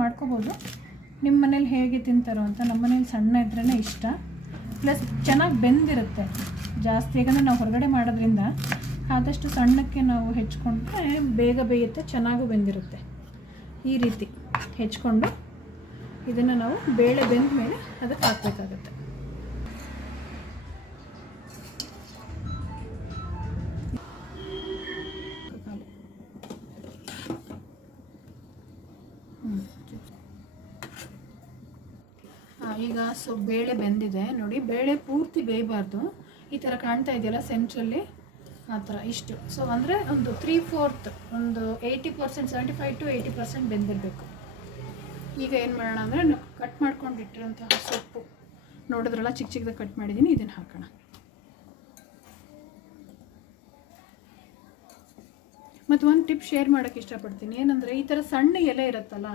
ಮಾಡ್ಕೋಬೋದು. ನಿಮ್ಮ ಮನೇಲಿ ಹೇಗೆ ತಿಂತಾರೋ ಅಂತ. ನಮ್ಮ ಮನೇಲಿ ಸಣ್ಣ ಇದ್ರೇ ಇಷ್ಟ, ಪ್ಲಸ್ ಚೆನ್ನಾಗಿ ಬೆಂದಿರುತ್ತೆ ಜಾಸ್ತಿ. ಯಾಕಂದರೆ ನಾವು ಹೊರಗಡೆ ಮಾಡೋದ್ರಿಂದ ಆದಷ್ಟು ಸಣ್ಣಕ್ಕೆ ನಾವು ಹೆಚ್ಕೊಂಡ್ರೆ ಬೇಗ ಬೇಯುತ್ತೆ, ಚೆನ್ನಾಗೂ ಬೆಂದಿರುತ್ತೆ. ಈ ರೀತಿ ಹೆಚ್ಕೊಂಡು ಇದನ್ನು ನಾವು ಬೇಳೆ ಬೆಂದ ಮೇಲೆ ಅದಕ್ಕೆ ಹಾಕಬೇಕಾಗತ್ತೆ. ಈಗ ಬೇಳೆ ಬೆಂದಿದೆ ನೋಡಿ. ಬೇಳೆ ಪೂರ್ತಿ ಬೇಯಬಾರ್ದು, ಈ ಥರ ಕಾಣ್ತಾ ಇದೆಯಲ್ಲ ಸೆಂಟ್ರಲ್ಲಿ, ಆ ಥರ ಇಷ್ಟು. ಸೊ ಅಂದರೆ ಒಂದು 3/4, ಒಂದು 80%, 75 to 80% ಬೆಂದಿರಬೇಕು. ಈಗ ಏನು ಮಾಡೋಣ ಅಂದರೆ ಕಟ್ ಮಾಡ್ಕೊಂಡಿಟ್ಟಿರೋಂತಹ ಸೊಪ್ಪು ನೋಡಿದ್ರಲ್ಲ, ಚಿಕ್ಕ ಚಿಕ್ಕದಾಗಿ ಕಟ್ ಮಾಡಿದ್ದೀನಿ, ಇದನ್ನು ಹಾಕೋಣ. ಮತ್ತು ಒಂದು ಟಿಪ್ ಶೇರ್ ಮಾಡೋಕ್ಕೆ ಇಷ್ಟಪಡ್ತೀನಿ. ಏನಂದರೆ ಈ ಥರ ಸಣ್ಣ ಎಲೆ ಇರುತ್ತಲ್ಲ,